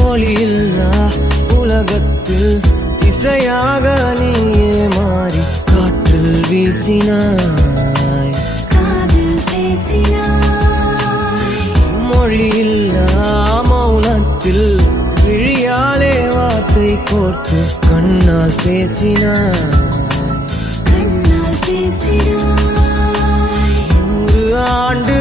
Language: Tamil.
ஒளியில்லா உலகத்தில் இசையாக நீயே மாறி காற்றில் வீசினாய், மொழியில்லா மௌனத்தில் விழியாலே வார்த்தை கோர்த்து கண்ணால் பேசினாய். 100 ஆண்டு